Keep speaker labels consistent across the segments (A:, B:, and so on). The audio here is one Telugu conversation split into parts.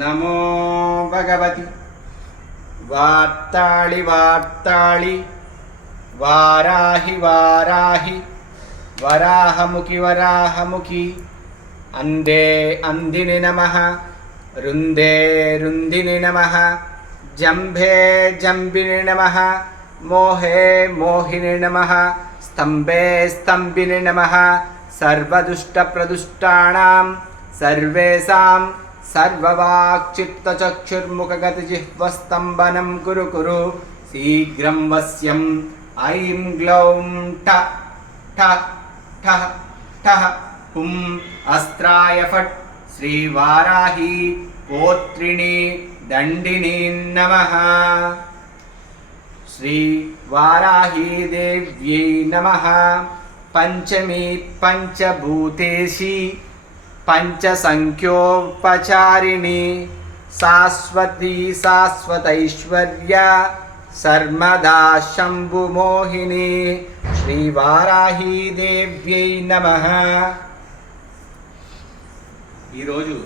A: नमो भगवति। वार्ताळि वार्ताळि। वाराहि वाराहि। वराहमुखि वराहमुखि। अन्धे अन्धिनि नमः। रुन्धे रुन्धिनि नमः। जम्भे जम्बिनि नमः। मोहे मोहिनि नमः। स्तम्भे स्तम्भिनि नमः। सर्वदुष्टप्रदुष्टाणां सर्वेषां సర్వవాక్చిత్తచక్షుర్ముఖగతిజిహ్వస్తంభనం కురు కురు. శీఘ్రం వశ్యం ఐం గ్లౌం ట ఠ ఠ ఠ హుం అస్త్రాయ ఫట్. శ్రీవారాహి పోత్రిణి దండిని నమః. శ్రీ వారాహీదేవ్యై నమ. పంచమీ పంచభూతేషి పంచసంఖ్యోపచారిణి శాశ్వతీ శాశ్వతైశ్వర్య సర్మదా శంభుమోహిని శ్రీవారాహీదేవ్యై నమ. ఈరోజు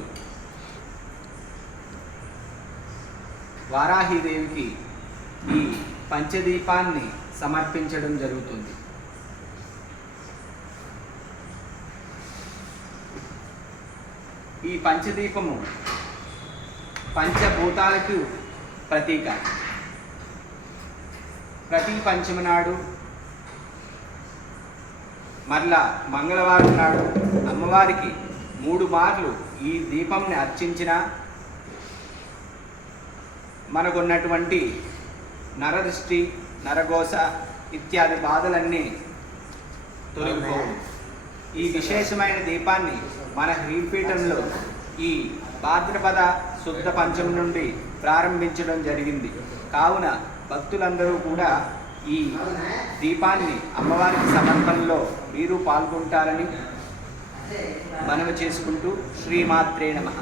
A: వారాహీదేవికి ఈ పంచదీపాన్ని సమర్పించడం జరుగుతుంది. ఈ పంచదీపము పంచభూతాలకు ప్రతీక. ప్రతి పంచమి నాడు మరలా మంగళవారం నాడు అమ్మవారికి మూడు మార్లు ఈ దీపంని అర్చించిన మనకున్నటువంటి నరదృష్టి నరగోస ఇత్యాది బాధలన్నీ తొలగిపోవు. ఈ విశేషమైన దీపాన్ని మన హ్రీపీఠంలో ఈ భాద్రపద శుద్ధ పంచం నుండి ప్రారంభించడం జరిగింది. కావున భక్తులందరూ కూడా ఈ దీపాన్ని అమ్మవారికి సమర్పణలో మీరు పాల్గొంటారని మనవి చేసుకుంటూ శ్రీమాత్రే నమః.